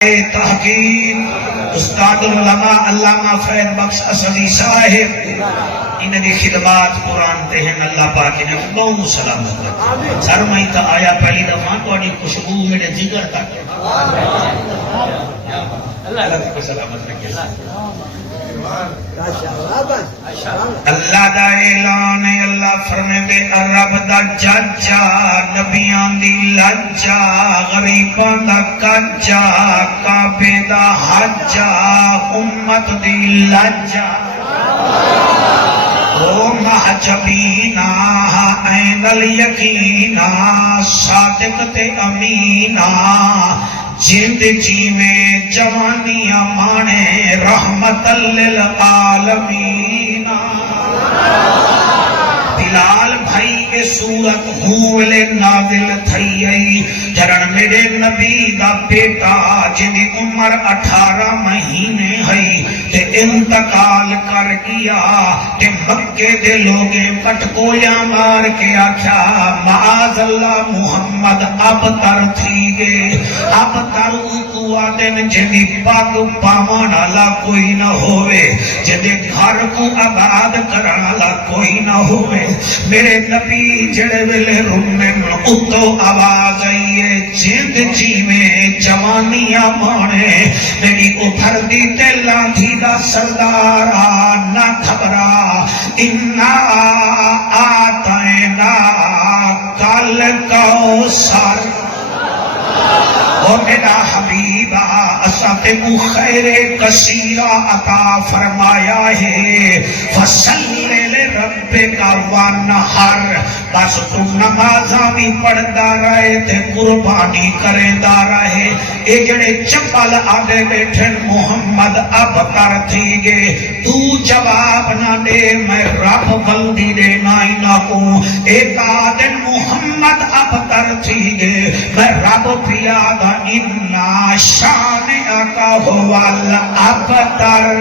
تحقیق استاد العلماء علامہ فید بخش اسدی صاحب ان کی خدمات قرآن تے ہیں اللہ پاک نے بہت سلامت رکھا سر میں تا آیا پہلی دفعہ تھوڑی خوشبو میرے جگر تک اللہ کو سلامت رکھے اللہ دا اعلان ہے اللہ فرمیندے رب دا ججا نبیاں دی لجا غریباں دا کجا کعبے دا حجا امت دی لجا او محجبینا عین الیقینا صادق تے امینا جند جی میں جوانیاں مانے رحمت للعالمین بلال بھائی کے صورت ہوئے نازل تھئی آئی جرن میرے نبی دا بیٹا جنہی عمر 18 مہینے ہے تے انتقال کر گیا تے مکے دے لوگے کٹکولیاں مار کے آکھیا معاذ اللہ محمد اب تر تھی گے اب تر اکوا دن جنہی پاک پامانا کوئی نہ ہوئے جنہی گھر کو آباد کرانا کوئی نہ ہوئے میرے نبی جڑے ویلے رومن اتو آواز آئیے جند جی میں جوانیاں مانے میری ابھر دی تیلا دھیدہ سردارا نہ گھبرا انا آتائنا کال کوثر او میرا حبیبہ اساتے کو خیر کثیرہ عطا فرمایا ہے فصلی رب کا وانہر بس تم نمازاں بھی پڑھدا رہے تے قربانی کردا رہے اے جڑے چپل آگے بیٹھے محمد اب کر تھی گے تو جواب نہ دے میں رب بلدی دے نائنا کو ایک آدن محمد اب کر تھی گے میں رب پیادا انا شان آقا ہوال ابتر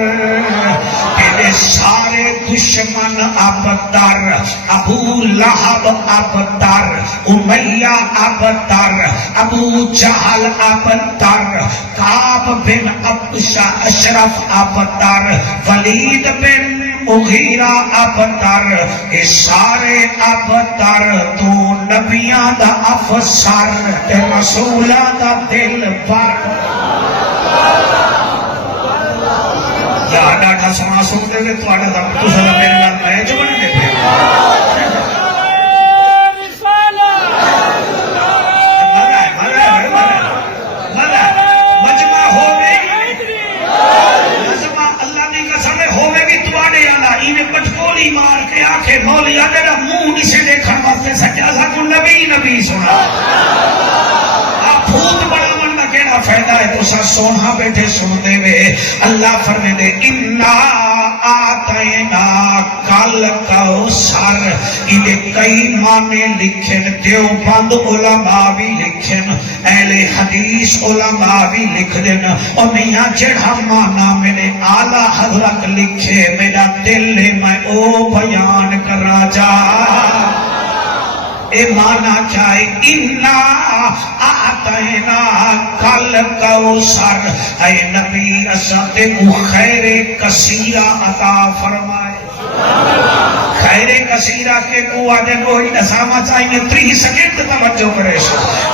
تیرے سارے دشمن ابتر ابو لہب ابتر امیہ ابتر ابو جہل ابتر کعب بن ابشا اشرف ابتر ولید بن مغیرہ ابتر اے سارے ابتر تو نبیاں دا افسر تے رسولہ دا دل پر یا ڈاٹا سما سکتے ہوئے تو آٹا دا تو سلا میرے لئے میں جو بنے دیتے مار کے آنکھیں مولیا میرا منہ نسے دیکھا واسطے سچا سا کو نبی سنا آپ بھوت بڑا من کا کہنا فائدہ ہے تو سا سونا بیٹھے سن دے وے اللہ فرمے دے انا آتائنا کال کوثر انہیں کئی معنی لکھن دیوبند علماء بھی لکھن اہل حدیث علماء بھی لکھ دن اور میاں جڑا معنی میرے اعلیٰ حضرت لکھے میرا دل میں او بیان کرا جا اے مانا چاہے انا آتائنا کال کوثر اے نبی اساتے کو خیر کثیرہ عطا فرمائے خیر کثیرہ کے کو آدھے کوئی نسامہ چاہیے 3 سیکنڈ توجہ کرے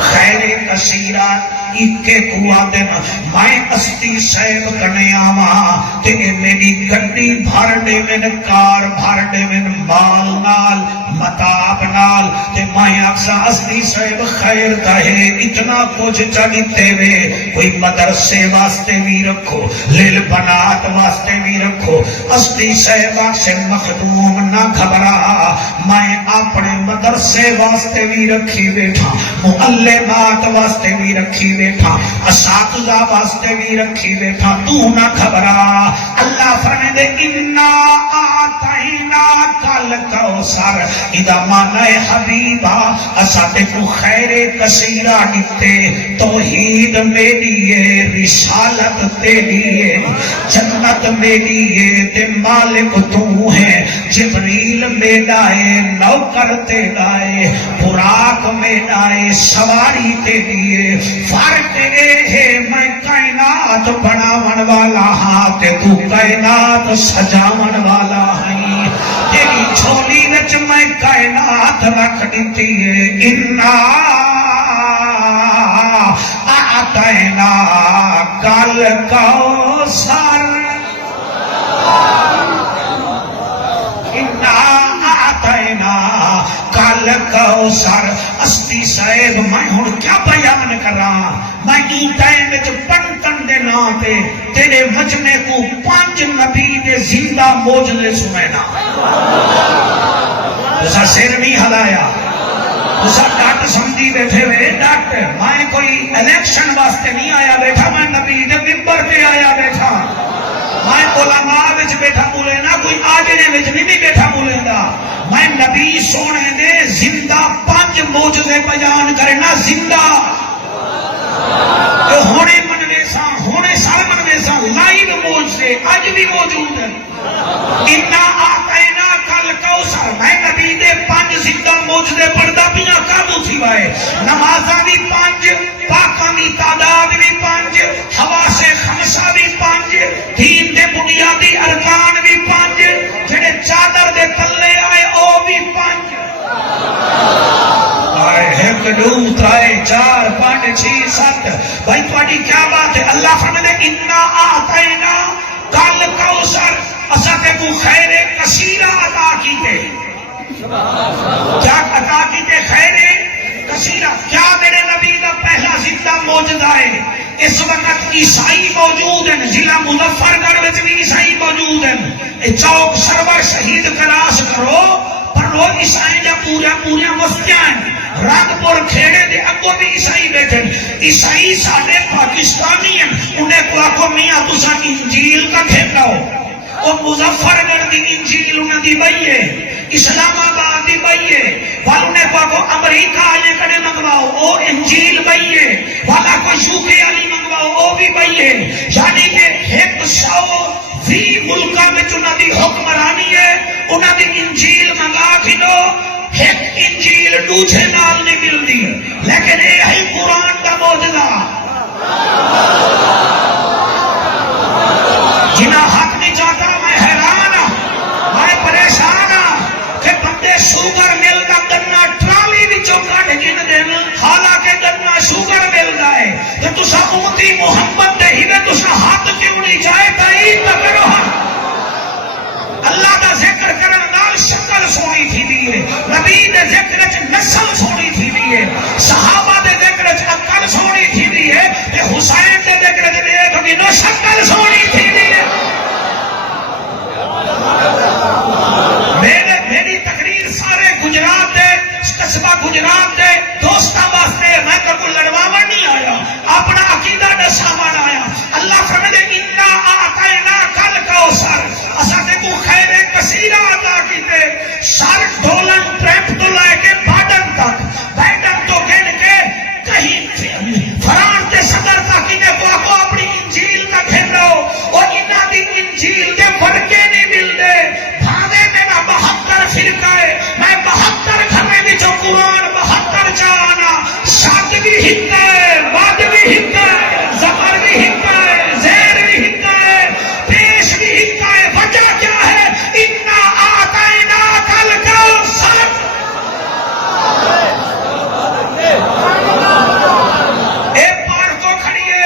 خیر کثیرہ ایک کو آدھے میں استی صاحب کنے آما تے میری گھڑی بھرنے میں کار بھرنے میں مال نال مطاب نال تے میں اکسا استی صاحب خیر کہے اتنا کچھ چاہیتے ہوئے کوئی مدرسے واسطے بھی رکھو لیل بنات واسطے بھی رکھو استی صاحب سے مخدوم نہ گھبرا میں اپنے مدرسے واسطے بھی رکھی بیٹھا معلمات واسطے بھی رکھی بیٹھا اساتذہ واسطے بھی رکھی بیٹھا تو نہ گھبرا اللہ فرمائے دے انا آتائے آتینا کل کوثر ادا مانا حبیبا اساتے کو خیر کثیرہ دیتے توحید میری ہے رسالت تیری ہے جنت میری ہے تے مالک تو ہے جبریل میرا ہے نوکر تیرا ہے براق میرا ہے سواری تیری ہے فرق ہے میں کائنات بناون والا ہاں تے تو کائنات سجاون والا ہے تیری چھولی وچ میں کائنات رکھ دیتی ہے انا اعطینا کل کوثر انا اعطینا کل کوثر استی صاحب میں ہن کیا بیان کراں میں ای ٹائم وچ پنٹن دے نام تے تیرے مجمع کو 5 نبی دے زندہ معجزے سنانا تسا سر نہیں ہلایا تسا ڈٹ سمجھی بیٹھے ہوئے ڈٹ میں کوئی الیکشن واسطے نہیں آیا بیٹھا میں نبی دے منبر پہ آیا بیٹھا میں علماء وچ بیٹھا بولے نا کوئی آجنے وچ نہیں بیٹھا بولے گا میں نبی سونے نے زندہ 5 معجزے بیان کرنا زندہ جو ہونے منوے ساں ہونے سال منوے ساں لائیو معجزے اج بھی موجود ہیں انا آتینا کل کوثر میں نبی دے 5 زندہ معجزے پڑھدا پیاں قابو تھی وائے نمازاں بھی 5 پاکاں دی تعداد بھی 5 حواس خمسہ بھی 5 دین دے بنیادی ارکان بھی 5 جڑے چادر دے تلے آئے او بھی 5 ایک دو ترائے 4 5 6 7 بھائی تھوڑی کیا بات ہے اللہ فرمائے انا آتینا کل کوثر اساتے کو خیر کثیرہ عطا کیتے کیا عطا کیتے خیر کثیرہ کیا میرے نبی کا پہلا زندہ معجزہ ہے اس وقت عیسائی موجود ہیں ضلع مظفر گڑھ میں بھی عیسائی موجود ہیں چوک سرور شہید کلاس کرو پر روز عیسائی جا پورا مفتیاں ہیں رنگ پور کھیڑے دے اگو بھی عیسائی بیٹھے عیسائی سارے پاکستانی ہیں انہیں کو آکو میاں تسا انجیل کا کھیڑا ہو اور مظفر گڑھ دی انجیل انہیں دی بھئیے اسلام آباد دی بھئیے والا انہیں کو آکو امریکہ آلے کڑے منگواؤ او انجیل بھئیے والا کو یوکے آلی منگواؤ او بھی بھئیے یعنی کہ 120 ملکہ میں انہیں دی حکمرانی ہے انہیں دی انجیل منگا کی دو ایک انجیل دوسرے نال نہیں ملتی لیکن یہ ہے قرآن کا معجزہ جنہ حق نہیں چاہتا میں حیران میں پریشان کہ بندے شوگر ملتا گنا ٹرالی وچوں کڈ گن دین حالانکہ گنا شوگر ملتا ہے کہ تسا امتی محمد دے ہی تسا ہاتھ کیوں نہیں جائے تائی پکڑو اللہ دا ذکر کرن نال شکل سونی تھی دیئے نبی دے ذکر وچ نسل سونی تھی دیئے صحابہ دے ذکر وچ عقل سونی تھی دیئے تے حسین دے ذکر وچ دیکھ کہ نو شکل سونی تھی دیئے میری تقریر سارے گجرات دے قصبہ گجرات دے دوستاں واسطے میں کو لڑواون نہیں آیا اپنا عقیدہ دساون آیا اللہ فرمائے انا اعطینا کل کوثر اساتے کو خیر کثیرہ عطا کیتے سر ڈولن ٹریپ تو لے کے بادن تک بیڈن تو گن کے کہیں فران تے صدر تک انہیں کو اپنی انجیل کا کھیلو اور انہاں دی انجیل کے ورکے نہیں ملتے بھاوے میرا 72 فرقہ ہے میں 72 گھرے میں جو قرآن 72 چاہنا شاد بھی ہکا ہے واد بھی ہکا ہے زفر بھی ہکا ہے زیر بھی ہکا ہے پیش بھی ہکا ہے وجہ کیا ہے انا آتینا کل کوثر ایک بار کو کھڑیے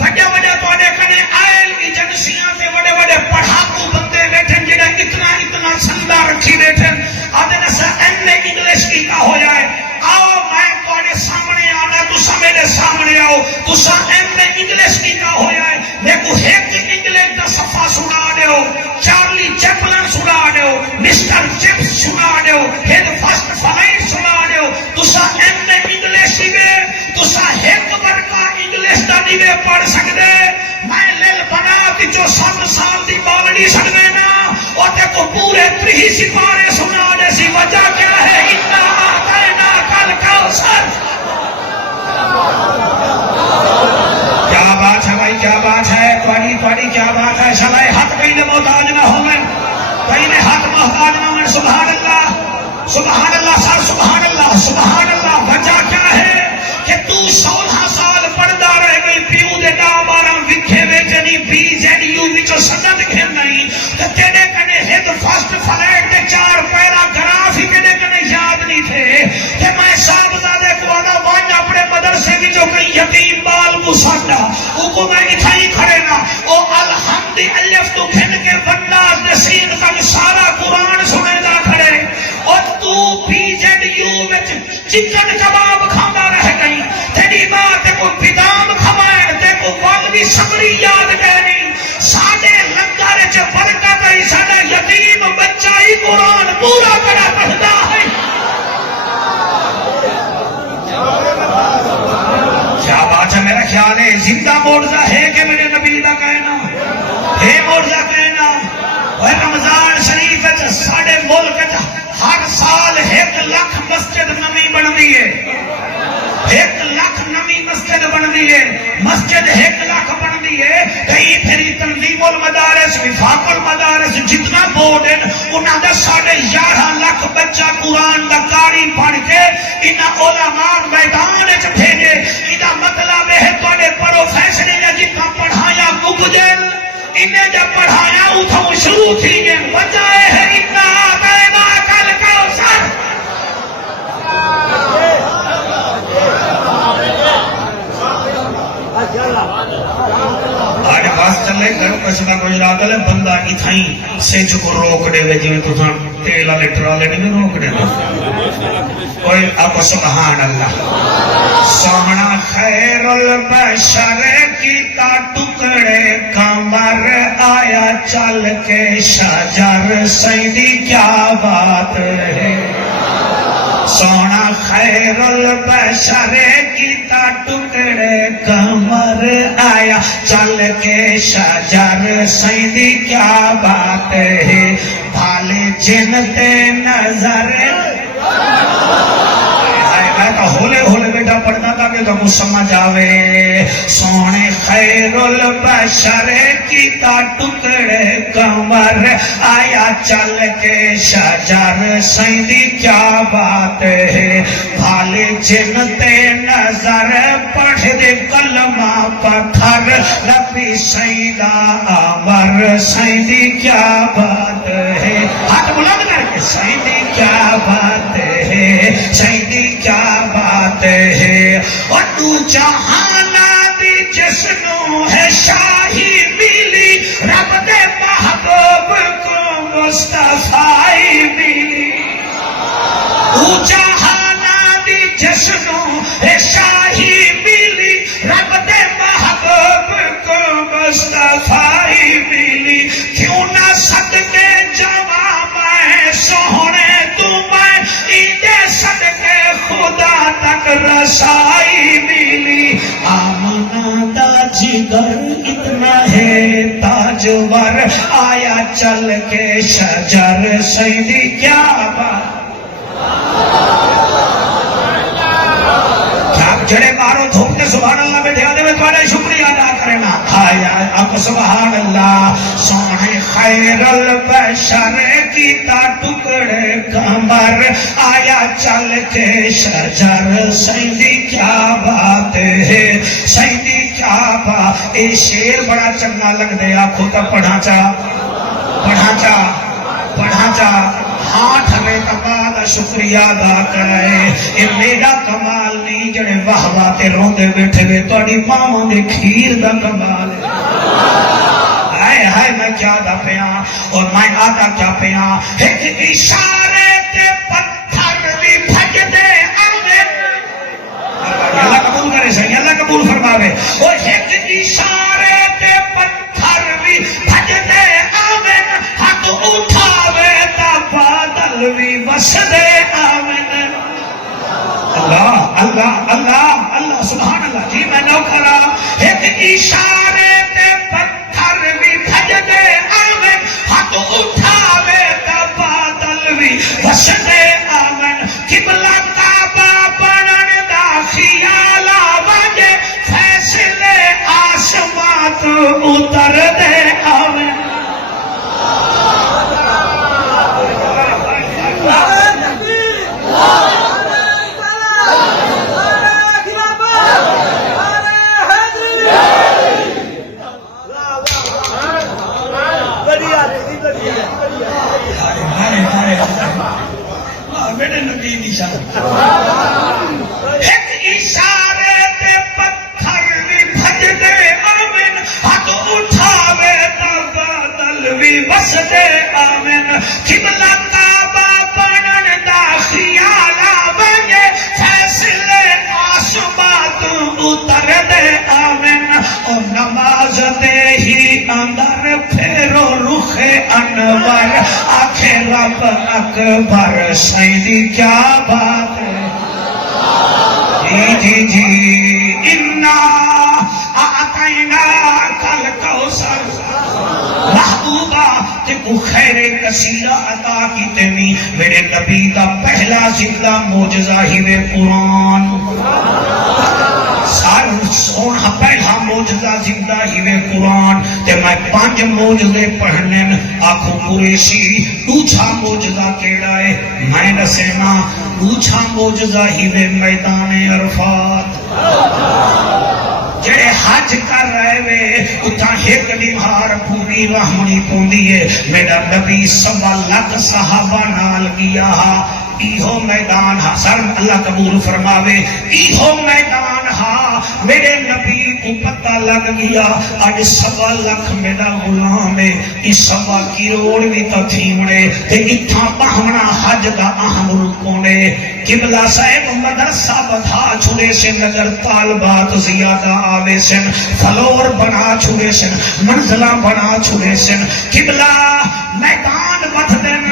وجہ تو آنے کھڑے آئل ایجنسیاں سے بڑے بڑے پڑھاکو بندے بیٹھیں جنہیں اتنا سندہ رکھی بیٹھیں آدھے نسا ایم میں انگلیش کی کا ہو جائے آؤ میں کوڑے سامنے آنا تسا میرے سامنے آؤ تسا ایم میں انگلیش کی کا ہو جائے میں کو ایک انگلیش دا صفحہ سنا دے ہو چارلی چیپلن سنا دے ہو مسٹر چپس سنا دے ہو ہیڈ فرسٹ فلائٹ سنا دے ہو تسا ایم میں انگلیش ہی میں تسا ایک برکہ انگلیش دا نیوے پڑھ سکتے میں لیل بنا کی جو 7 سال دی بالڑی سکتے نا اور تے کو پورے 3 سپارے سنا دے سی وجہ کیا ہے انا اعطینا کل کوثر کیا بات ہے بھائی کیا بات ہے تواڈی کیا بات ہے سلائے ہاتھ کہیں دے محتاج نہ ہوئے کہیں دے ہاتھ محتاج نہ ہوئے سبحان اللہ سر سبحان اللہ وجہ کیا ہے کہ تو 16 سال پڑھدا رہ گئی پیو دے نا 12 وکھے وچ نہیں BZU وچ سند گھن نہیں تے تیرے کنے ہیڈ فرسٹ فلیٹ تے 4 پیراگراف ہی کنے کنے یاد نہیں تھے کہ میں صاحبزادے کو آنا وان اپنے مدرسے وچ کوئی یتیم بال کو ساڈا او کو میں اتھائی کھڑے نا او الحمد الف تو گھن کے والناس دے سین تک سارا قرآن سنے دا کھڑے اور تو BZU وچ چکن کباب کھانا رہ گئی تیری ماں تے کو بدام کھوائے تے کو والوی صبری یاد کرنی ساڈے لنگر وچ برکت ہے ساڈا یتیم بچہ ہی قرآن پورا کرا پڑھدا ہے کیا بات ہے میرا خیال ہے زندہ معجزہ ہے کہ میرے نبی دا کہنا ہے معجزہ کہنا اور رمضان شریف وچ ساڈے ملک وچ ہر سال 1 لاکھ مسجد نمی بنتی ہے 1 لاکھ نمی مسجد بنتی ہے مسجد 1 لاکھ بنتی ہے کئی پھری تنظیم المدارس وفاق المدارس جتنا بورڈ ہیں انہاں دا 11.5 لاکھ بچہ قرآن دا قاری پڑھ کے انہاں علماء میدان وچ بھیجے انہاں مطلب ہے تواڈے پروفیسر نے جتنا پڑھایا گجل انہیں جب پڑھایا اتھوں شروع تھی گئے بجائے ہے اتنا آتینا کل کوثر آج باس چلے گھر کچھنا گجرات لے بندہ اتھائیں سینچ کو روک دے وے جو تو تیل والے ٹرالے نہیں روک دے کوئی آپ سبحان اللہ سونا خیر البشر کی تا ٹکڑے کمر آیا چل کے شجر سیدی کیا بات ہے سونا خیر البشر کی تا ٹکڑے کمر آیا چل کے شجر سیدی کیا بات ہے بھالے جن تے نظر ہولے ہولے بیٹا پڑھنا تھا کہ تم سمجھ آوے سونے خیر البشر کی تا ٹکڑے کمر آیا چل کے شجر سیدی کیا بات ہے بھالے جن تے نظر پڑھ دے کلمہ پتھر لبی سیدہ امر سیدی کیا بات ہے ہاتھ بلند کر کے سیدی کیا بات ہے سیدی کیا بات ہے اور تو جہانا دی جسنو ہے شاہی ملی رب دے محبوب کو مصطفی ملی تو جہانا دی جسنو ہے شاہی ملی رب دے محبوب کو مصطفی ملی کیوں نہ صدقے جواب میں سونے تمہیں ایدے صدقے خدا تک رسائی ملی آمنہ دا جگر اتنا ہے تاجور آیا چل کے شجر سیدی کیا بات جڑے مارو دھوپتے سبحان اللہ میں دھیانے میں تمہارے شکریہ ادا کرنا آیا اب سبحان اللہ سونے خیر البشر کی تا ٹکڑے کمر آیا چل کے شجر سیدی کیا بات ہے سیدی کیا بات اے شیر بڑا چنگا لگ دے آپ کو تب پڑھا چا ہاتھ میں کمال شکریہ ادا کرے یہ میرا کمال نہیں جڑے واہ باتے روندے بیٹھے گئے توڑی ماما دے کھیر دا کمال ہے ہائے میں کیا دا پیا اور میں آتا کیا پیا ایک اشارے تے پتھر بھی بھج دے آمین اللہ قبول کرے سہی اللہ قبول فرماوے اور ایک اشارے تے پتھر بھی بھج دے آمین ہاتھ اٹھاوے تا بادل بھی وس دے آمین اللہ اللہ اللہ اللہ سبحان اللہ جی میں نوکرا ایک اشارے تے پتھر بھی بھج دے آمین ہاتھ اٹھا اتر دے آویں میرے نبی نشان ایک اشارے تے پتھر بھی بھج دے آمن ہاتھ اٹھاوے تا بادل بھی بس دے آمن قبلہ کعبہ بنن دا خیال آویں فیصلے آسمان اتر دے آمن اور نماز دے ہی اندر پھیرو رخ انور آنکھیں رب اکبر سیدی کیا بات ہے جی جی انا اعطینا کل کوثر محبوبہ تے کو خیر کثیرہ عطا کی تیمی میرے نبی دا پہلا زندہ معجزہ ہی وے قرآن سار سونا پہلا معجزہ زندہ ہی وے قرآن تے میں 5 معجزے پڑھنے آنکھوں قریشی دوچھا معجزہ کیڑا ہے میں نسینا دوچھا معجزہ ہی وے میدان عرفات جڑے حج کر رہے وے اتھا ایک نمہار پوری رحمنی پوندی ہے میرا نبی 1.25 لاکھ صحابہ نال گیا ایہو میدان ہا سر اللہ قبول فرماوے ایہو میدان ہا میرے نبی کو پتہ لگ گیا آج 1.25 لاکھ میرا غلام ہے اس 1.25 کروڑ بھی تو تھیمڑے تے اتھا پہمنا حج دا اہم رکونے قبلہ صاحب مدرسہ بدھا چھوڑے سے نظر طالبات زیادہ آوے سن فلور بنا چھوڑے سن منزلہ بنا چھوڑے سن قبلہ میدان بدھ دن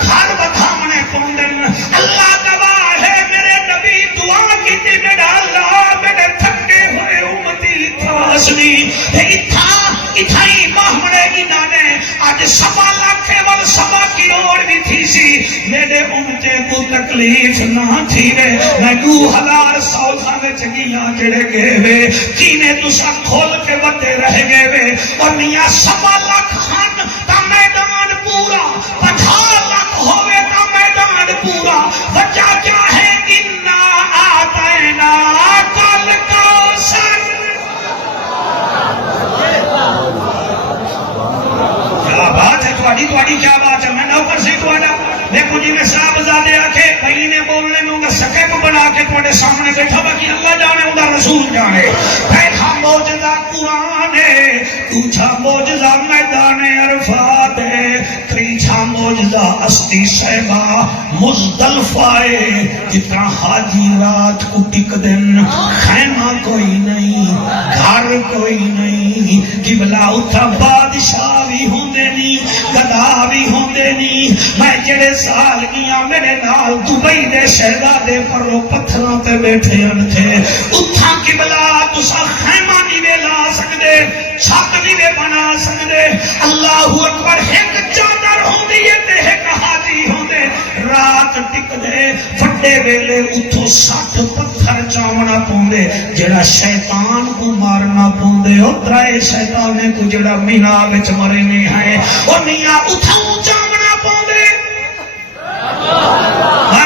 گھر بدھا منے پوندن اللہ گواہ ہے میرے نبی دعا کی تھی میرا اللہ میرے تھکے ہوئے امتی تھاسنی اتھائی محمڑے انہانے آج 1.25 لاکھ وال 1.25 کروڑ بھی تھی سی میرے امتے کو تکلیف نہ تھی رے میں 2000 سال خانے چگیاں جڑے گئے وے کینے تسا کھول کے بتے رہ گئے وے اور میاں 1.25 لاکھ خان تا میدان پورا 50 لاکھ ہوئے تا میدان پورا وجہ کیا ہے انا آتینا کل کوثر کیا بات ہے تواڈی کیا بات ہے میں نوکر سے تواڈا دیکھو جی میں صاحب زادے آکھے بھائی نے بولنے میں انگا سکے کو بنا کے تواڈے سامنے بیٹھا باقی اللہ جانے انگا رسول جانے پہلا معجزہ قرآن ہے دوسرا معجزہ میدان عرفات ہے تیسرا معجزہ استی صحبہ مزدلفہ ہے جتنا حاجی رات کو ٹک دن خیمہ کوئی نہیں گھر کوئی نہیں قبلہ اتھا بادشاہ بھی ہوندے نہیں گدا بھی ہوندے نہیں میں جڑے سال گیا میرے نال دبئی دے شہزادے پر وہ پتھراں تے بیٹھے ان تھے اتھا قبلہ تسا خیمہ نہیں وے لا سکدے چھت نہیں وے بنا سکدے اللہ اکبر ایک چادر ہوندی ہے تے ایک حاجی ہوندے رات ٹک دے وڈے ویلے اتھو 60 پتھر چاونا پوندے جڑا شیطان کو مارنا پوندے او ترائے شیطانے کو جڑا مینا وچ مرے نہیں ہے او میاں اتھو چاونا پوندے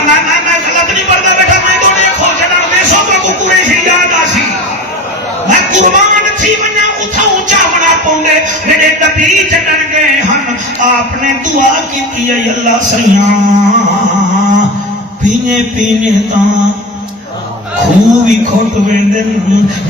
میں غلط نہیں پڑھتا بیٹا میں تو نہیں کھو جڑا میں سو کو قریشی یاد آسی میں قربان تھی منیا اتھاؤں چاونا پوندے میرے نبی چڑھن گئے ہن آپ نے دعا کی تھی اللہ سیاں پینے تاں خوبی کھوٹ ویندن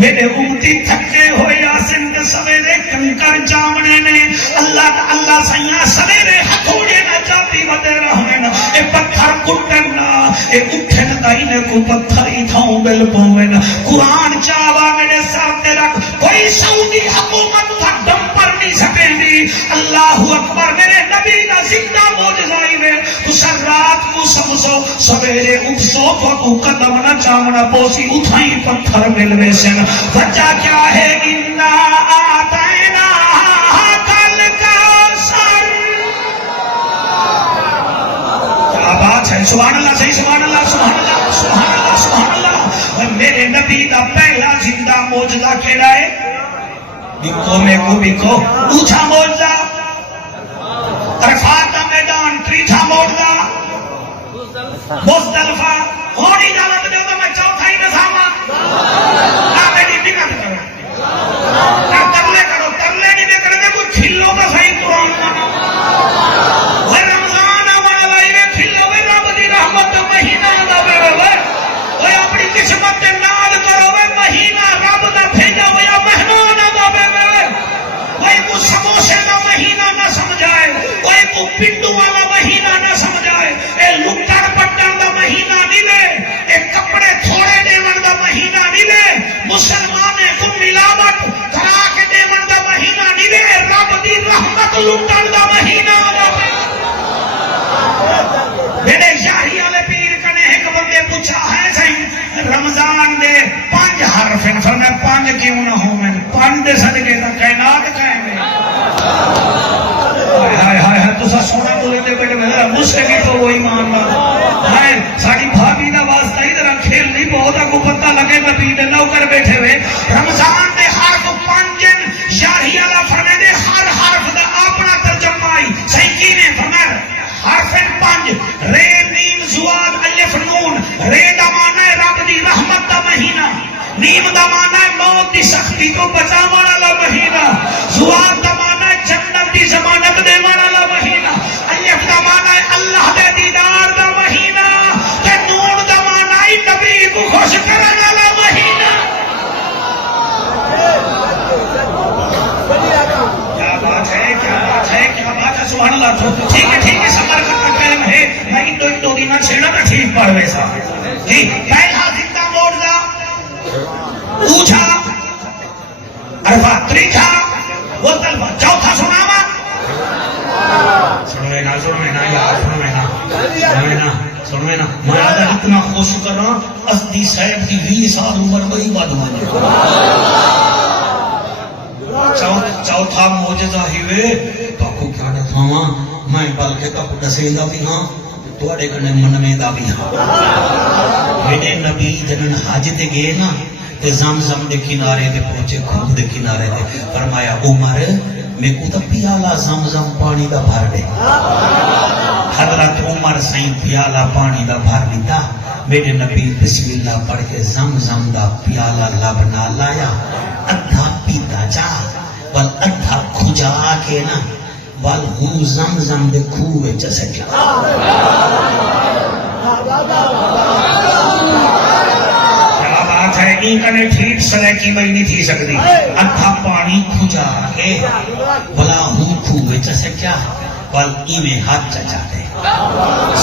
میرے امتی تھکے ہوئے آسن کے سویرے کنکر جامنے نے اللہ سیاں سویرے ہتھوڑے نہ چاپی ودے رہن اے پتھر کٹن نہ اے اٹھن دائنے کو پتھر ہی تھاؤں بل پوین قرآن چاوا میرے سر تے رکھ کوئی سعودی حکومت تھا دم پر نہیں سکیں دی اللہ اکبر میرے نبی نہ زندہ موجزائی میں تو سر رات کو سمسو سویرے اٹھ سو کو قدم نہ چاونا پوسی اٹھائی پتھر ملوے سن وجہ کیا ہے انا آتینا کل کوثر کیا بات ہے سبحان اللہ صحیح سبحان اللہ سبحان اللہ سبحان اللہ سبحان اللہ میرے نبی دا پہلا زندہ معجزہ کیڑا ہے قومے کو بھی کو اونچا موجزہ عرفات کا میدان تریٹھا موجزہ مزدلفہ ہونی جالت دے تو میں چوتھا ہی نظامہ نہ میری بکت کرو نہ ترلے کرو ترلے نہیں دے کرنے کوئی کھلو کا صحیح قرآن مانا وہ رمضان آوانا بھائی وے کھلو وے رب دی رحمت دا مہینہ دا بے وے وہ اپنی قسمت دے ناد کرو وے مہینہ رب دا بھیجا وے مہمان دا بے وے وہ کو سموسے دا مہینہ نہ سمجھائے وہ کو پنڈو والا مہینہ نہ سمجھائے اے لکڑ پٹن دا مہینہ نہیں لے اے کپڑے تھوڑے دیون دا مہینہ نہیں لے مسلمانے کو ملاوٹ کرا کے دیون دا مہینہ نہیں لے رب دی رحمت لٹن دا مہینہ دا میرے شاہی والے پیر کنے ایک بندے پوچھا ہے صحیح رمضان دے 5 حرف ہیں فرمایا 5 کیوں نہ ہوں میں 5 دے صدقے دا کائنات قائم ہے ہائے ہائے ہائے تو سا سونا بولے دے بیٹے میرا مسلمی تو وہ ایمان لا ہائے ساڑی بھابی دا واسطہ ہی طرح کھیل نہیں بہت کو پتہ لگے نبی دے نوکر بیٹھے ہوئے رمضان دے حرف 5 شاہی والا فرمائے دے ہر حرف دا اپنا ترجمہ آئی صحیح کی نے فرمایا حرف 5 رے نیم زواد الف نون رے دا معنی ہے رب دی رحمت دا مہینہ نیم دا معنی ہے موت دی سختی کو بچاون والا مہینہ زواد دا معنی ہے جنت دی ضمانت دیون والا مہینہ الف دا معنی ہے اللہ دے دیدار دا مہینہ تے نون دا معنی ہے نبی کو خوش کرن والا مہینہ کیا بات ہے کیا بات ہے کیا بات ہے سبحان اللہ ٹھیک ہے صبر کا ٹائم ہے میں دو دن چھڑا کا ٹھیک پڑھ ویسا جی پہلا زندہ موجزہ اونچا عرفہ تریٹھا مزدلفہ چوتھا سناوا سنوے نا یار سنوے نا میں آدھا اتنا خوش کرنا اسدی صاحب کی 20 سال عمر وہی بات مانے چوتھا موجزہ ہی وے تو کو کیا دکھاواں میں بلکہ تو دسیندا بھی ہاں تواڈے کنے منویندا بھی ہاں میرے نبی جنن حج تے گئے نا تے زمزم دے کنارے تے پہنچے خوہ دے کنارے تے فرمایا عمر میں کو تے پیالہ زمزم پانی دا بھر دے حضرت عمر سائیں پیالہ پانی دا بھر دیتا میرے نبی بسم اللہ پڑھ کے زمزم دا پیالہ لب نہ لایا ادھا پیتا جا بل ادھا کھجا کے نا بل ہوں زمزم دے کھوے چسکیا کیا بات ہے انکنے ٹھیک سلے کی بھئی نہیں تھی سکتی ادھا پانی کھجا کے بلا ہوں کھوے چسکیا بل ایمیں ہاتھ چاہتے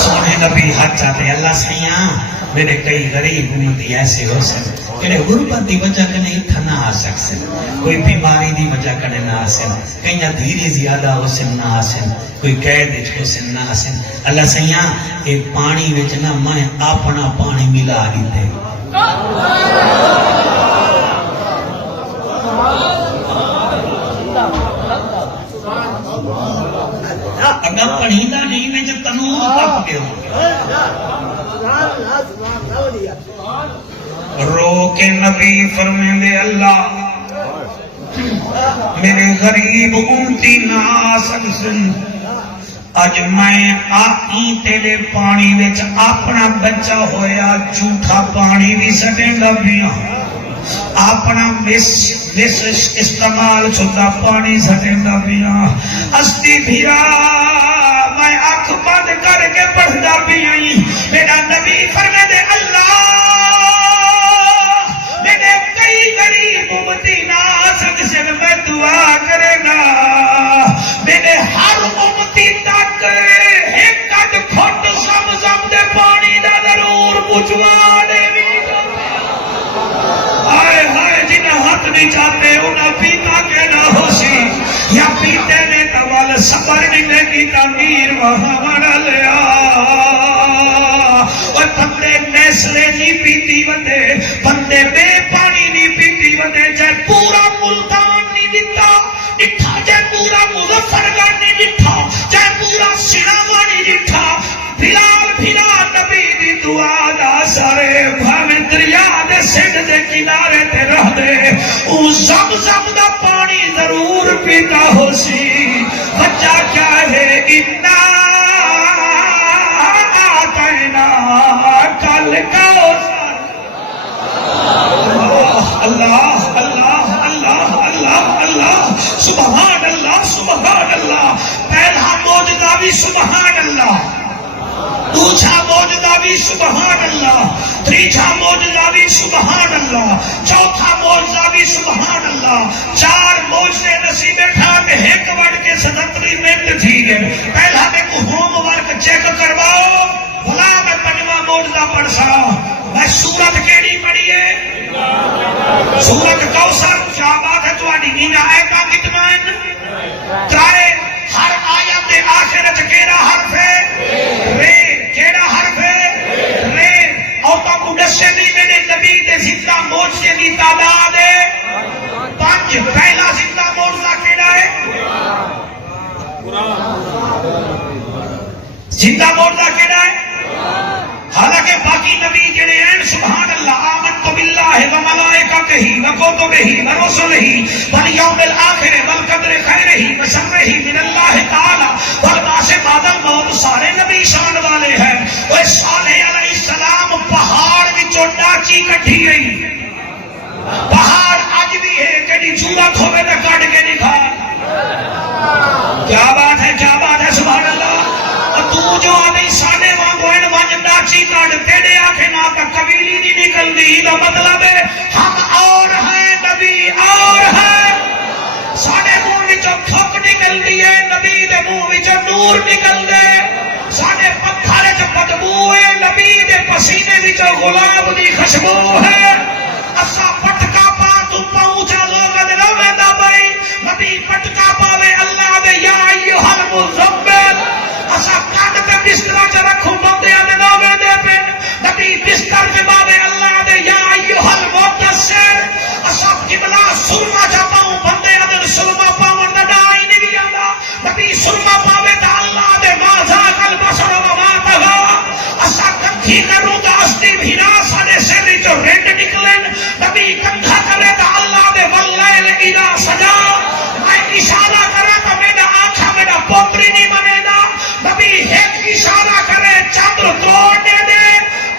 سونے نبی ہاتھ چاہتے اللہ سیاں میرے کئی غریب امتی ایسے ہو سکتے کہ غربت دی وجہ کنے اتھا نہ آ سکتے کوئی بیماری دی وجہ کنے نہ آسن کہیں دھیری زیادہ ہو سن نہ آسن کوئی قید ہو سن نہ آسن اللہ سیاں ایک پانی وچنا میں اپنا پانی ملا دیتے اگر پڑھیدہ نہیں میں جب تنور تک دے ہوں رو کے نبی فرمائیں دے اللہ میرے غریب امتی نہ سکسن اج میں آئی تیرے پانی وچ اپنا بچہ ہویا جھوٹا پانی بھی سٹیں گا بیاں اپنا مس استعمال چھتا پانی سٹیں گا بیاں استی بھیرا میں آنکھ بند کر کے پڑھدا بیاں میرا نبی فرمائے دے اللہ میرے کئی غریب امتی نہ سکسن میں دعا کرے گا میرے ہر امتی تک ایک کٹ کھٹ زمزم دے پانی دا ضرور پچوا دے آئے ہائے جنہیں حق نہیں چاہتے انہیں پیتا کے نہ ہو سی یا پیتے نے توال سفر نہیں کی تعمیر وہاں بڑا لیا اور بندے نیسلے نہیں پیتی بندے بندے بے پانی نہیں پیتی بندے جائے پورا ملتان نہیں دیتا اتھا جائے پورا مظفرگڑھ نہیں دیتا جائے پورا سناما نہیں دیتا بلال نبی دی دعا دا سارے بھامن دریا دے سندھ دے کنارے تے رہ دے او زمزم دا پانی ضرور پیتا ہو سی بچہ کیا ہے انا آتینا کل کوثر اللہ اللہ اللہ اللہ اللہ سبحان اللہ سبحان اللہ پہلا موجودہ بھی سبحان اللہ دوسرا موجودہ بھی سبحان اللہ تیسرا موجودہ بھی سبحان اللہ چوتھا موجودہ بھی سبحان اللہ چار موجودے نصیب تھا کہ ایک وڑ کے 37 منٹ تھی گئے پہلا میں کو ہوم ورک چیک کرواؤ بھلا میں پنجواں موجودہ پڑھ سا میں سورت کیڑی پڑھی ہے سورت کوثر کیا بات ہے تو آنی نینا ایکا کتنا ہے ترائے ہر آیت دے آخرت کیڑا حرف ہے رے کیڑا حرف ہے رے اور تو مدسے بھی میرے نبی دے زندہ موجزے کی تعداد ہے 5 پہلا زندہ موجزہ کیڑا ہے زندہ موجزہ کیڑا ہے حالانکہ باقی نبی جڑے ہیں سبحان اللہ آمنت باللہ و ملائکتہ و کتبہ و رسلہ والیوم الآخر والقدر خیرہ و شرہ من اللہ تعالی والبعث بعد الموت سارے نبی شان والے ہیں وہ صالح علیہ السلام پہاڑ وچوں ڈاچی کٹھی گئی پہاڑ اج بھی ہے کدی ضرورت ہوے تے کٹ کے دکھا کیا بات ہے سبحان اللہ تو جو ابھی ساڈے وانگو ان ونج ڈاچی کٹ تیرے آنکھیں نہ کا قبیلی نہیں نکلدی دا مطلب ہے ہم اور ہیں نبی اور ہیں ساڈے منہ وچوں تھک نکلدی ہے نبی دے منہ وچوں نور نکلدے ساڈے پتھر وچ بدبو ہے نبی دے پسینے وچوں گلاب دی خوشبو ہے اسا پٹکا پا تو پہنچا لوگ دے رویندا بھائی نبی پٹکا پاوے اللہ دے یا ایھا المزمل اسا کاٹ تے بستر چ رکھو بندے دے نویں دے پن نبی بستر تے باوے اللہ دے یا ایھا المدثر اسا قبلہ سرما چ پاؤں بندے دے سرما پاون دا ڈائی نہیں آندا نبی سرما پاوے تے اللہ دے ماذا کل بشر و ما تغا اسا کٹھی کروں دا استی بھینا سارے سر چ رنڈ نکلن نبی کٹھا کرے تے اللہ دے واللیل اذا سجا میں اشارہ کرے تے میرا آنکھا میرا پوتری نہیں بنے گا نبی ایک اشارہ کرے چندر توڑ دے دے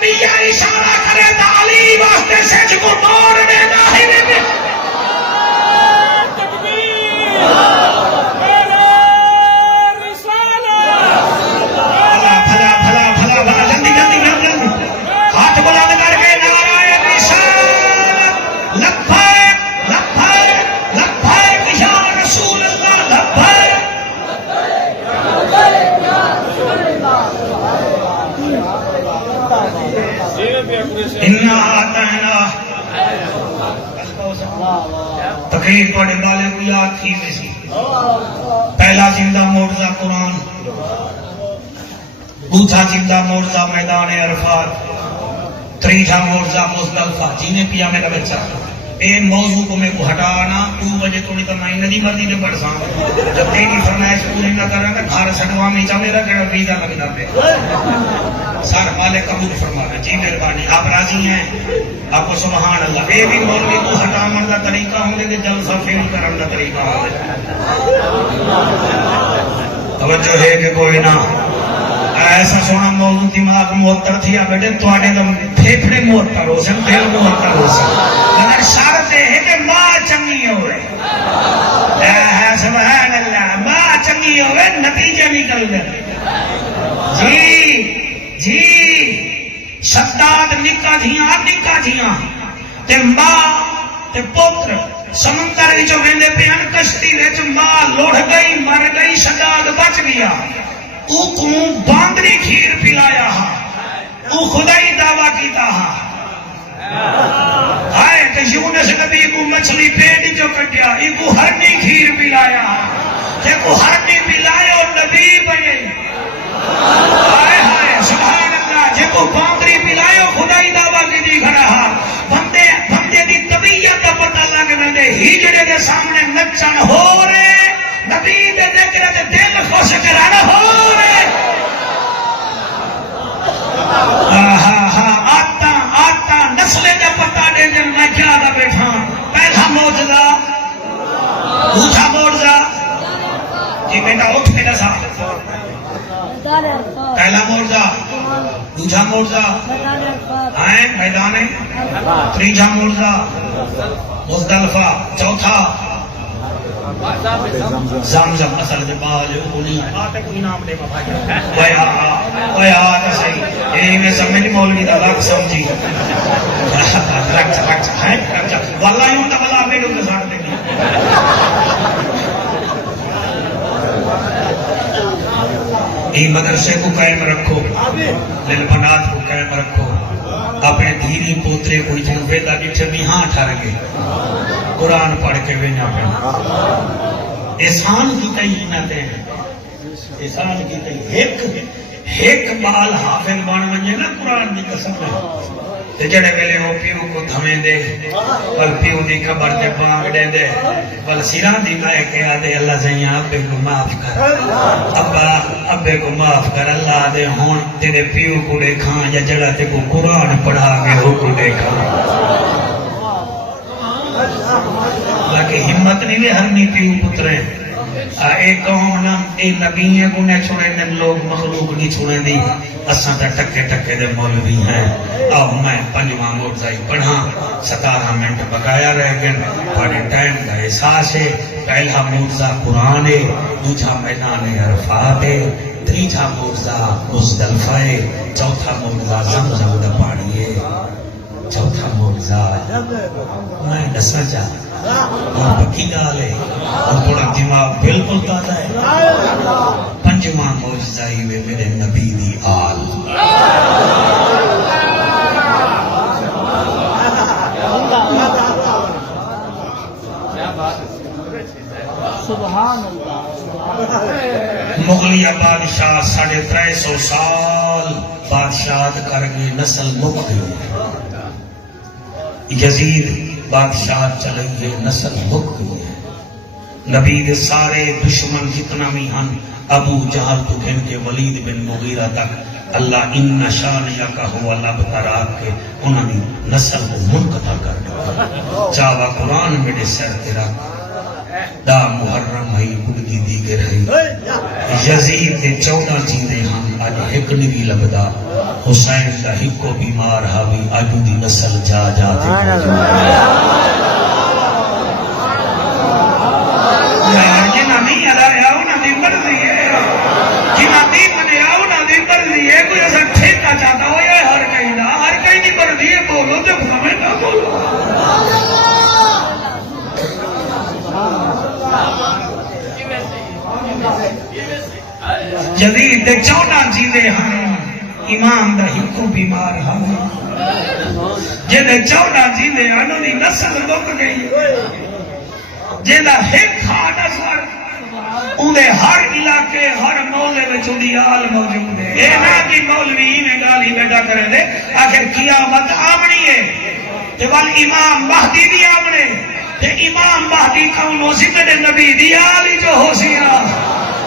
پیا اشارہ کرے تو علی واسطے سچ کو موڑ دے دا ہی نہیں ہاتھ بلند کر کے نعرہ رسالت لبیک لبیک لبیک یا رسول اللہ لبیک انا آتینا تقریر پڑھنے والے کو یاد تھی میں سی پہلا زندہ معجزہ قرآن دوسرا زندہ معجزہ میدان عرفات تیسرا معجزہ مزدلفہ جنہیں پیا میرا بچہ اے موضوع کو میں کو ہٹانا 2 بجے توڑی تو میں ندی مرضی دے پڑھ ساں جب تیری فرمائش پوری نہ کرا تو گھر سٹوا میں چا میرا کہڑا ویزا لگنا پہ سر مالک قبول فرمانا جی مہربانی آپ راضی ہیں آپ کو سبحان اللہ اے بھی مولوی کو ہٹاون دا طریقہ ہوں کہ جلسہ فیل کرن دا طریقہ ہوں توجہ ہے کہ کوئی نہ ایسا سونا موضوع دماغ معطر تھیا بیٹے تواڈے تو پھیپھڑے معطر ہو سن دل معطر ہو سن مگر شرط ہے کہ ماں چنگی ہوئے سبحان اللہ ماں چنگی ہوئے نتیجے نکل گئے جی شداد نکا جھیاں تے ماں تے پتر سمندر وچوں ویندے پیان کشتی وچ ماں لڑ گئی مر گئی شداد بچ گیا او کو باندری کھیر پلایا ہا او خدائی دعویٰ کیتا ہا ہائے کہ یونس نبی کو مچھلی پیٹ جو کٹیا ای کو ہرنی کھیر پلایا ہا کہ کو ہرنی پلایا اور نبی بنے ہائے ہائے سبحان اللہ جے کو باندری پلایا خدائی دعویٰ کی دی کھڑا ہا بندے دی طبیعت کا پتہ لگنے دے ہجڑے دے سامنے نچن ہو رہے نبی دے ذکر تے دل خوش کرانا ہو رہے آتا نسلے دے پتہ دے موجزہ دوجا موجزہ جی بیٹا اٹھ کے دسا پہلا موجزہ دوجا موجزہ میدان تیجا موجزہ مزدلفہ چوتھا زمزم اصل دے باج کوئی آتے کوئی نام دے بھائی آ صحیح یہ میں سمجھ نہیں مولوی دا لگ سمجھی رکھ ہے والله یوں تا بلا میڈو کے ساتھ دے یہ مدرسے کو قائم رکھو للبنات کو قائم رکھو اپنے دھیری پوترے کو جن ویدہ ڈٹھے بھی ہاں ٹھار گئے قرآن پڑھ کے وینا پہ احسان کی کئی نتے ہیں احسان کی کئی ایک بال حافظ بان منجے نا قرآن دی قسم ہے جڑے ویلے وہ پیو کو دھمیں دے بل پیو دی خبر تے بانگ دے دے بل سیران دی گائے کے آدھے اللہ زیاں ابے کو معاف کر ابے کو معاف کر اللہ دے ہون تیرے پیو کو دیکھاں یا جڑا تے کو قرآن پڑھا کے ہو کو دیکھاں باقی ہمت نہیں لے ہر نہیں پیو پترے ایک قوم نا اے نبی کو نے چھوڑے نے لوگ مخلوق نہیں چھوڑے دی اساں تے ٹکے ٹکے دے مولوی ہیں اب میں پنجواں موجزہ پڑھا 17 منٹ بقایا رہ گئے بڑے ٹائم کا احساس ہے پہلا موجزہ قرآن ہے دوسرا میدان عرفات ہے تیسرا موجزہ مزدلفہ ہے چوتھا موجزہ زمزم دا پانی ہے چوتھا موجزہ میں دسنا چاہتا اور پکی گال ہے اور تھوڑا دماغ بالکل تازہ ہے پنجواں موجزہ ہی وے میرے نبی دی آل مغلیہ بادشاہ 350 سال بادشاہت کر گئے نسل مک گئی یزید بادشاہ چلے گئے نسل مک گئی ہے نبی دے سارے دشمن جتنا بھی ہن ابو جہل تو گھن کے ولید بن مغیرہ تک اللہ ان شانیہ ہوا لابترا کے انہوں نے نسل کو منقطع کر دیا چاوا قرآن میرے سر تیرا دا محرم ہے گڑگی دیگر ہے یزید دے 14 چیزیں ہم آج ایک نگی لبدا حسین دا ہکو بیمار ہاوی آجو دی نسل جا جا دے جنہ نہیں ادارے آؤ نہ دی مرضی ہے جنہ نہیں منے آؤ نہ دی مرضی ہے کوئی ایسا ٹھیکہ چاہتا ہو یا ہر کہیں دی مرضی ہے بولو جب ہمیں نہ بولو جدید دے 14 چیزیں ہم امام دا ہکو بیمار ہم جدے 14 چیزیں انہوں نے نسل لک گئی جدہ ایک کھاٹ اثر انہیں ہر علاقے ہر موزے میں چودی آل موجود ہے اے نا کی مولوی میں گالی بیٹا کرے دے آخر قیامت آمنی ہے کہ وال امام مہدی بھی آمنے کہ امام مہدی کون ہو سی تیرے نبی دی آلی جو ہو سیا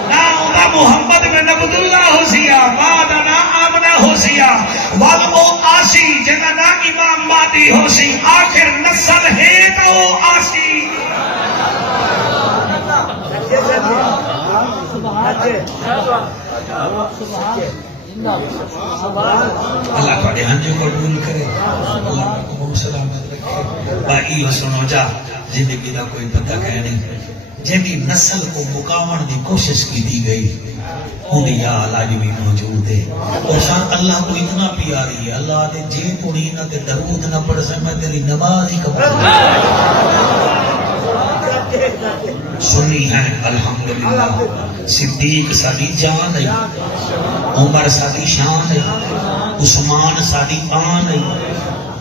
نا اوہ محمد بن عبداللہ ہو سیا بعد نا آمنہ ہو سیا والمو آسی جنہ نا امام مہدی ہو سی آخر نسل ہے تو آسی اللہ کو دھیان جو قبول کرے اللہ کو سلامت رکھے بائی سنو جا زندگی دا کوئی پتہ کہہ نہیں جنہی نسل کو مقامن دی کوشش کی دی گئی انہیں یا علاج بھی موجود ہے اور شان اللہ کو اتنا پیاری ہے اللہ دے جے پوری نہ تے درود نہ پڑھ سے میں تیری نماز ہی قبول سنی ہے الحمدللہ صدیق ساری جان ہے عمر ساری شان ہے عثمان ساری آن ہے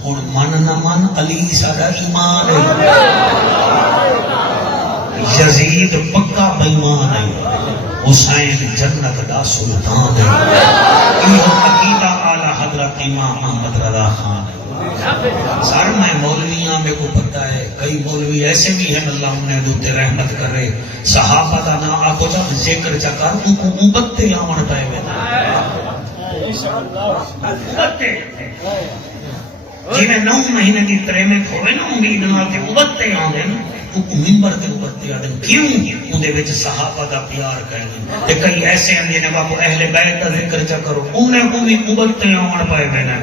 اور من نہ من علی سارا ایمان ہے یزید پکا بیمان ہے حسین جنت دا سلطان ہے یہ عقیدہ اعلی حضرت امام احمد رضا خان ہے سر میں مولویاں میں کو پتہ ہے کئی مولوی ایسے بھی ہیں اللہ انہیں دوتے رحمت کر رہے صحابہ دا نا آکو جب ذکر چکر ان کو مبتے آمن پائے ہوئے جی میں 9 مہینے کی پریمت ہوئے نا امید نال تے ابتے آندے نا تو منبر تے ابتے آندے کیوں اودے وچ صحابہ دا پیار کرنا تے کئی ایسے اندے نے بابو اہل بیت دا ذکر چا کرو انہیں کو بھی ابتے آن پائے بینا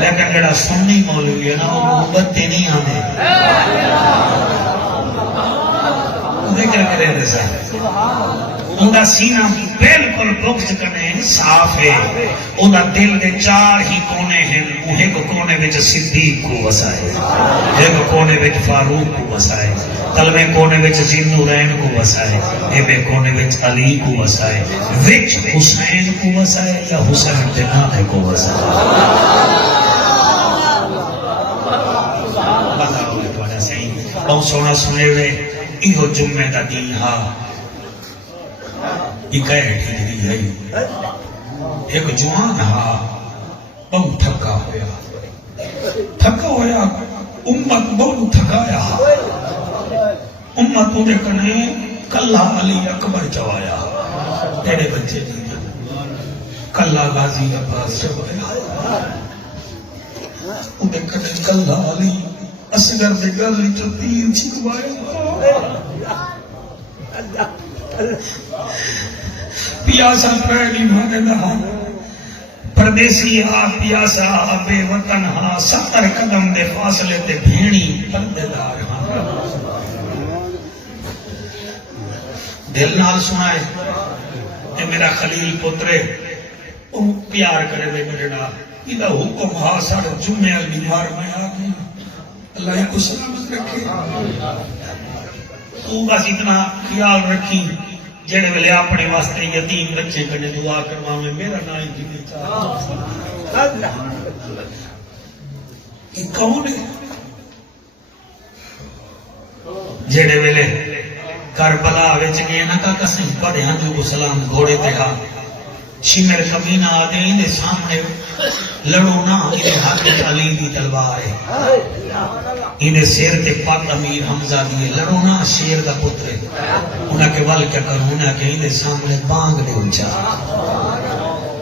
لیکن جڑا سنی مولوی ہے نا وہ ابتے نہیں آندے ذکر کرے دے سا اوندا سینہ بالکل بغض کنے صاف ہے اوندا دل دے 4 ہی کونے ہیں وہ ایک کونے وچ صدیق کو وسائے ایک کونے وچ فاروق کو وسائے تلوے کونے وچ ذوالنورین کو وسائے ایویں کونے وچ علی کو وسائے وچ حسین کو وسائے یا حسین دے نام کو وسائے بتاؤ تھوڑا صحیح بہت سونا سنے ہوئے ایہو جمعے دا دن ہا ٹھیک ہے ایک جوان ہا بہت تھکا ہویا امت بہت تھکایا امت انہیں کنے کلہ علی اکبر چوایا تیرے بچے نہیں کلہ غازی عباس چوایا انہیں کنے کلہ علی اصغر دے گل چو تیر چھکوایا پیاسا پہلی مانے نہا پردیسی ہا پیاسا بے وطن ہا 70 قدم دے فاصلے تے بھیڑی پردے دار ہا دل نال سنائے اے میرا خلیل پترے او پیار کرے دے میرے نال ایدہ حکم ہا ساڑھ جمعے بیمار میں آگئی اللہ کو سلامت رکھے تو بس اتنا خیال رکھی جڑے ویلے اپنے واسطے یتیم بچے کنے دعا کرواویں میرا نام ہی نہیں چاہتا یہ کون ہے جڑے ویلے کربلا وچ گئے نا کا قسم پڑھیاں جو سلام گھوڑے تے ہا شمر کمینہ آدھے اندے سامنے لڑو نا انہیں حق علی دی تلوار ہے انہیں سیر تے پاک امیر حمزہ دیئے لڑو نا شیر دا پترے انہاں کے وال کیا کروں انہاں کے انہیں سامنے بانگ دے اچھا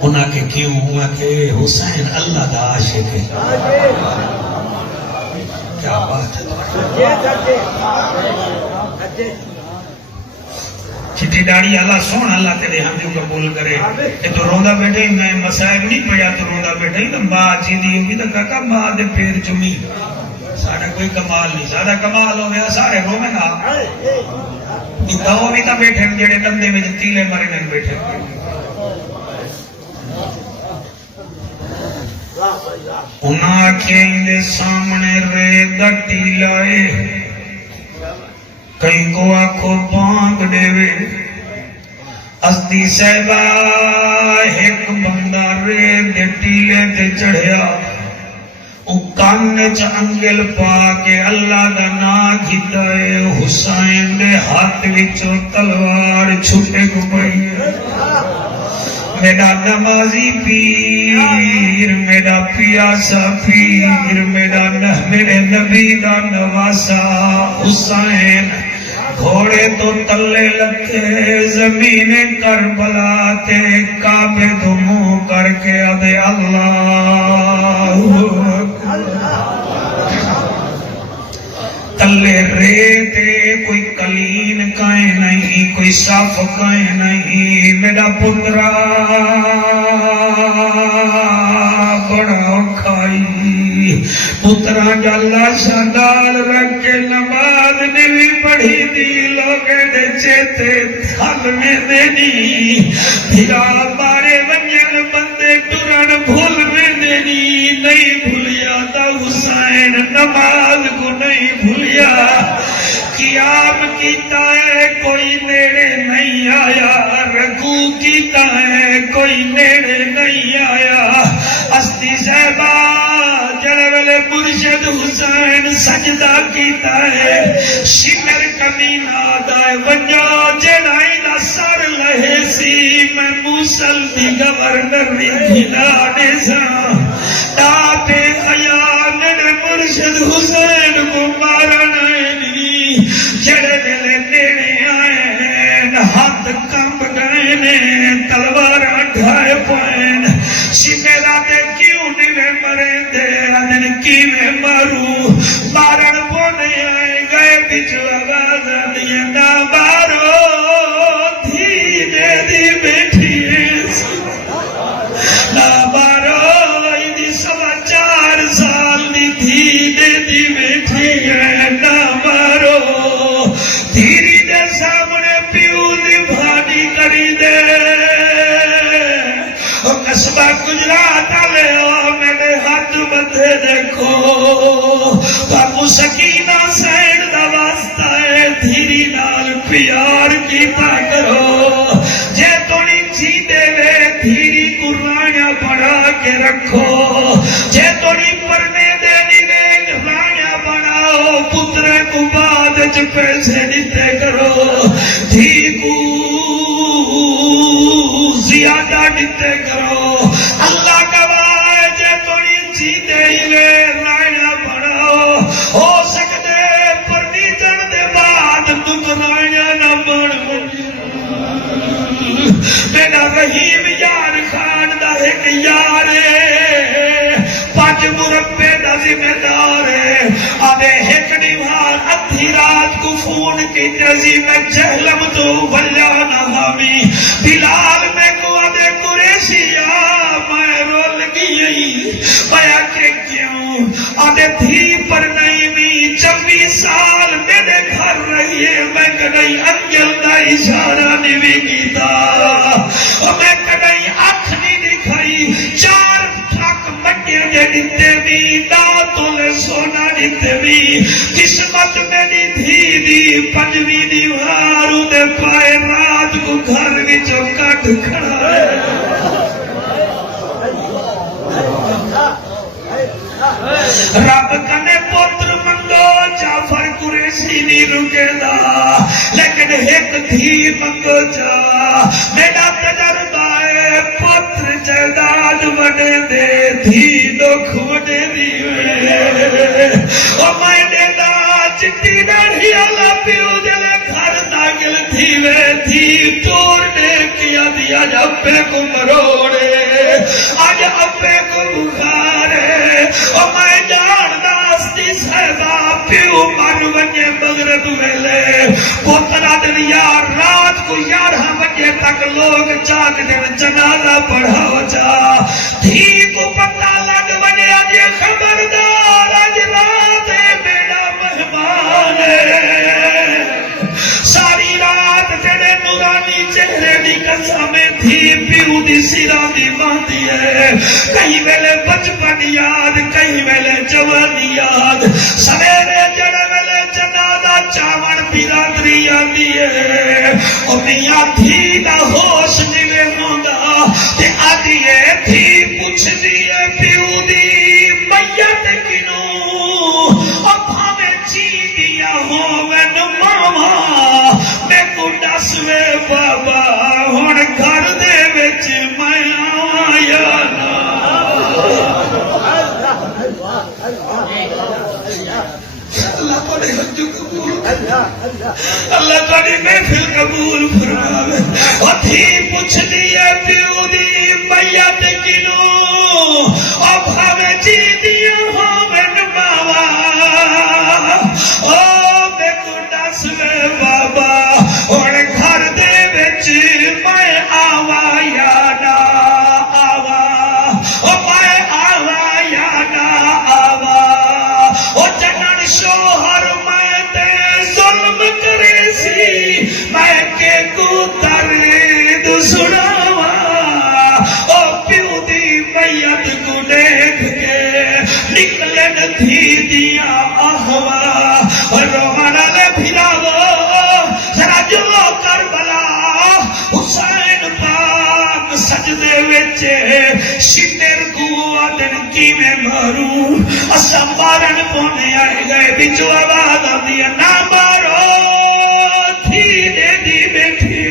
انہاں کے کیوں ہوا کہ حسین اللہ دا عاشق ہے کیا بات ہے چھٹی داڑی اللہ سون اللہ تیرے ہم قبول کرے کہ تو روندہ بیٹھے میں مسائب نہیں پڑیا تو روندہ بیٹھے تو ماں چیدی ہوگی تو کہا ماں دے پیر چمی سارا کوئی کمال نہیں سارا کمال ہو گیا سارے رو میں نا دو بھی تا بیٹھے جڑے دندے میں تیلے مرے نہیں بیٹھے انہاں کے اندے سامنے ریدہ لائے کئی کو آنکھو بانگ دے وے اسدی صاحبہ ایک بندہ ریت دے ٹیلے تے چڑھیا او کان چ انگل پا کے اللہ دا نام کیتا ہے حسین دے ہاتھ وچوں تلوار چھٹے کو پئی میرا نمازی پیر میرا پیاسا پیر میرے نبی دا نواسا حسین گھوڑے تو تلے لگے زمین کربلا تے کعبے تو منہ کر کے ادے اللہ تلے ریتے کوئی کلین کائیں نہیں کوئی صاف کائیں نہیں میرا پترا بڑا کھائی پترا جالا شاندار رکھ کے نماز نہیں پڑھی دی لوگے دے چیتے تھل میں دینی پھرا مارے ونجن بندے ٹرن بھول میں دینی نہیں بھولیا تا حسین نماز کو نہیں بھولیا قیام کیتا ہے کوئی نیڑے نہیں آیا رکوع کیتا ہے کوئی نیڑے نہیں آیا استی صاحبہ جڑے مرشد حسین سجدہ کیتا ہے شمر کمینہ دائے ونجا جڑائی دا سر لہے سی میں موسل دی گورنر بھلانے سا تاپے خیال نے مرشد حسین کو مارنا نہیں جڑے دلے نیڑے آئے ہاتھ کمب گئے نے تلوار ڈھائے پوئن شمیرہ دے کیوں نیوے مرے دے ادن کیوے بچ آواز آدی نہ مارو دھی دے دی بیٹھی نہ مارو دی 4.25 سال دی دھی دے دی بیٹھی ہے نہ مارو دھیری دے سامنے پیو دی بھاڑی کری دے قصبہ گجرات والے میرے ہاتھ بندھے دیکھو باپو سکینہ سین دا واسطہ ہے دھیری نال پیار کیتا کرو جے تھوڑی جی دے وے دھیری قرآنیاں بڑھا کے رکھو جے تھوڑی پڑھنے دینی وے قرآنیاں بڑھاؤ پترے کو بعد چ پیسے دیتے کرو دھی کو زیادہ دیتے کرو اللہ گواہ جے تھوڑی جیتے ہی وے رائنا بڑھاؤ ہو سکتے پرنی جن دے بعد تک رائنا نہ بڑھ میرا رحیم یار خان دا ایک یار ہے 5 مربے دا ذمہ دار ہے آدھے ایک دیوار ادھی رات کو فون کی جزی میں جہلم تو بھلیا نہ ہامی بلال میں کو آدھے قریشیا میں رول گئی بیا کہ کیوں آدھے دھی پر نہیں بھی 26 سال میرے گھر رہی ہے میں کدئی انجل دا اشارہ نہیں بھی کیتا میں کدئی آنکھ نہیں دکھائی 4 ٹرک مٹے دے دیتے بھی داتوں سونا دیتے بھی قسمت میری دھی دی 5ویں دیوار دے پائے رات کو گھر وچوں کٹ کھڑا ہے رب کنے پتر منگو جعفر قریشی نہیں رکے دا لیکن ایک دھی منگو جا میرا تجربہ ہے پتر جائیداد وڈے دے دھی دکھ وڈے دی او میں دا چٹی داڑھی والا پیو جلے گھر داخل تھی وے دھی توڑنے کیا دیا ابے کو مروڑے آج ابے کو بخار ہے او میں جان داستی صحبہ پیو مر ونجے مغرب ویلے پوترا دن یار رات کو 11 بجے تک لوگ جاگ دن جنازہ پڑھاؤ جا دھی کو پتہ لگ ونجے آج خبردار آج رات میرا مہمان ہے ساری رات تیرے نورانی چہرے دی قسم تھی پیو دی سیرا دی باندھی ہے کہیں ویلے بچپن یاد کہیں ویلے جوانی یاد سویرے جڑے ویلے جنازہ چاون برادری آتی ہے او میاں تھی دا ہوش جوے ہوندا تے آدھی ہے تھی پوچھ دیے پیو دی میت کنوں او بھاوے جی دیا ہووے ماما میں کو دسوے بابا ہن گھر دے وچ میں آیا نا اللہ تھوڑے حج قبول اللہ تھوڑی محفل قبول فرماوے او تھی پوچھ دیے پیو دی میت کنوں او بھاوے جی دیا ہووے ماما او میں کو دسوے بابا ہن گھر دے وچ میں آوا یا نہ آوا او میں آوا یا نہ آوا او جنن شوہر میں تے ظلم کرے سی میں کہ کو درد سناوا او پیو دی میت کو دیکھ کے نکلن تھی دیا آہوا روحان لے بھراو ذرا جو کربلا حسین پاک سجدے وچے شتر کو آدن کی میں ماروں اسا مارن پونے آئے گئے بچو آواز آدھی نہ مارو تھی دے دی بیٹھی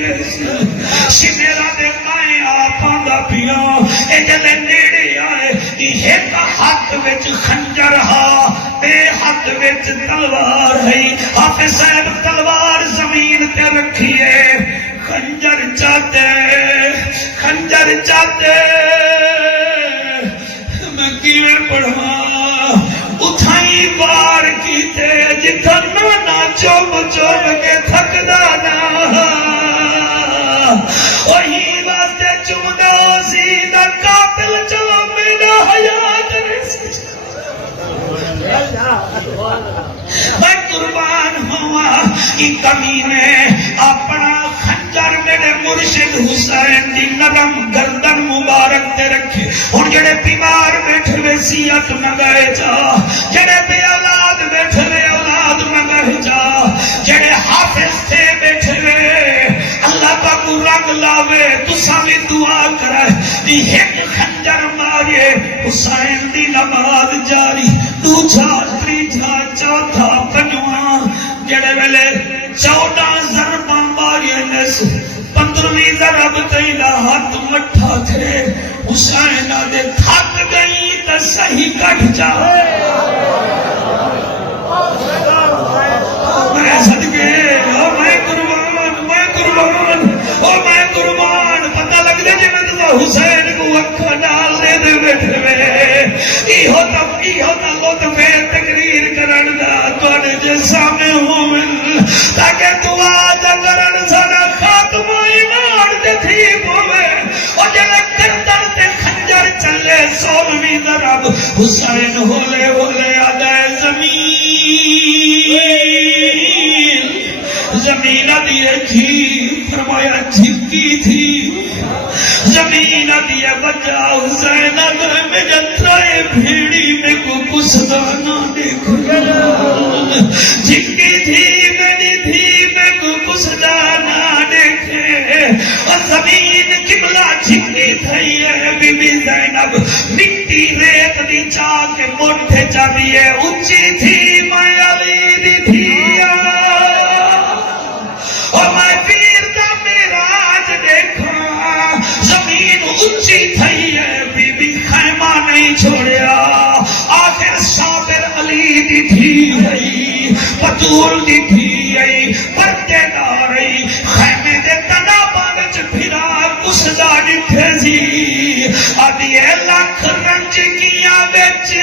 شترہ دے مائیں آپاں دا پیاں اے جلے نیڑے آئے ایک ہاتھ وچ خنجر ہا بے ہاتھ وچ تلوار ہے حافظ صاحب تلوار زمین تے رکھی ہے خنجر چاہتے میں کیویں پڑھا اٹھائی بار کی تے جتھا نانا چوب چوب کے تھکدا نا وہی واسطے چومدا سی دا قاتل چلو میرا حیات رسی میں قربان ہوا کہ کمینے اپنا خنجر میرے مرشد حسین دی نرم گردن مبارک تے رکھے ہن جڑے بیمار بیٹھے وے سیات نہ گئے جا جڑے بے اولاد بیٹھے وے اولاد نہ گئے جا جڑے حافظ تھے بیٹھے وے اللہ پاک رنگ لاوے تساں بھی دعا کرے کہ ایک خنجر مارے حسین دی نماز جاری دوجا تیجا چوتھا پنجواں جڑے ویلے 14 ضرباں مارے نس 15ویں ضرب تیلا ہاتھ مٹھا تھے حسین دے تھک گئی تے صحیح کٹ جا میں صدقے میں قربان پتہ لگ دے جی میں تو حسین کو اکھا ڈال دے دے بیٹھے وے ایہو تا لطف تقریر کرن دا تواڈے جے سامنے ہوویں تاکہ دعا دا کرن ساڈا خاتمہ ایمان تے تھی پوے او جڑا گردن تے خنجر چلے 16ویں ضرب حسین ہولے ہولے آدائے زمین دیئے تھی فرمایا جھپکی تھی زمین دیئے بچہ حسین در میں جترائے بھیڑی میں کو کسدانا دیکھو جھپکی تھی میری تھی میں کو کسدانا دیکھے اور زمین قبلہ جھپکی تھی ہے بی بی زینب مٹی ریت دی چاہ کے موٹھے چاہیے اونچی تھی میں علی دی تھی اور میں پیر دا میراج دیکھا زمین اونچی تھی ہے بی بی خیمہ نہیں چھوڑیا آخر صابر علی دی تھی ہے پتول دی تھی ہے پردے داری خیمے دے تنا باغچ پھرا کسدا ڈٹھے سی آدھی لاکھ رنج کیا بیچ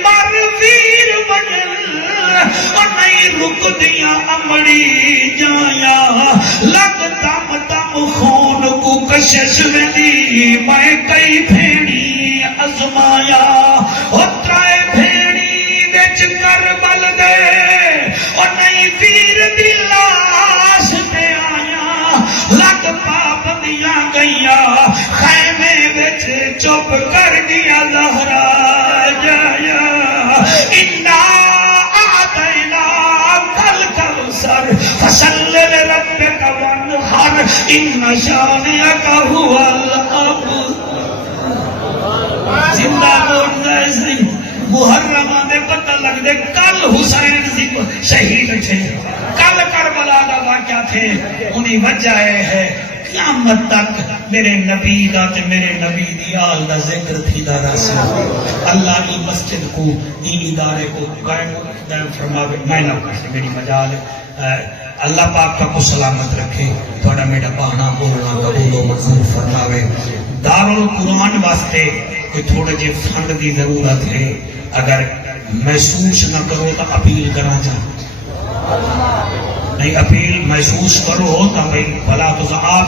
مر ویر بنل اور نہیں رک دیا امڑی جایا لگ دم دم خون کو کشش میں دی میں کئی بھیڑی ازمایا اترائے بھیڑی بیچ کربل دے اور نہیں ویر دی لاش دے آیا لگ پابندیاں گیا خیمے بیچ چپ کر دیا زہرا جایا انا آتینا کل کوثر فصل لربک وانحر ان شانئک هو الابتر زندہ موڑنا ایسے محرمہ دے پتہ لگ دے کل حسین شہید تھے کل کربلا دا واقعہ تھے انہی وجہ ہے قیامت تک میرے نبی دا تے میرے نبی دی آل دا ذکر تھی دا راسل اللہ کی مسجد کو دین ادارے کو قائم فرماوے میں نہ کرتے میری مجال اللہ پاک کا کو سلامت رکھے تھوڑا میرا بہانا بولنا قبول و منظور فرماوے دارالقرآن واسطے کوئی تھوڑے جے فنڈ دی ضرورت ہے اگر محسوس نہ کرو تو اپیل کرنا چاہوں نہیں اپیل محسوس کرو تو بھلا تو آپ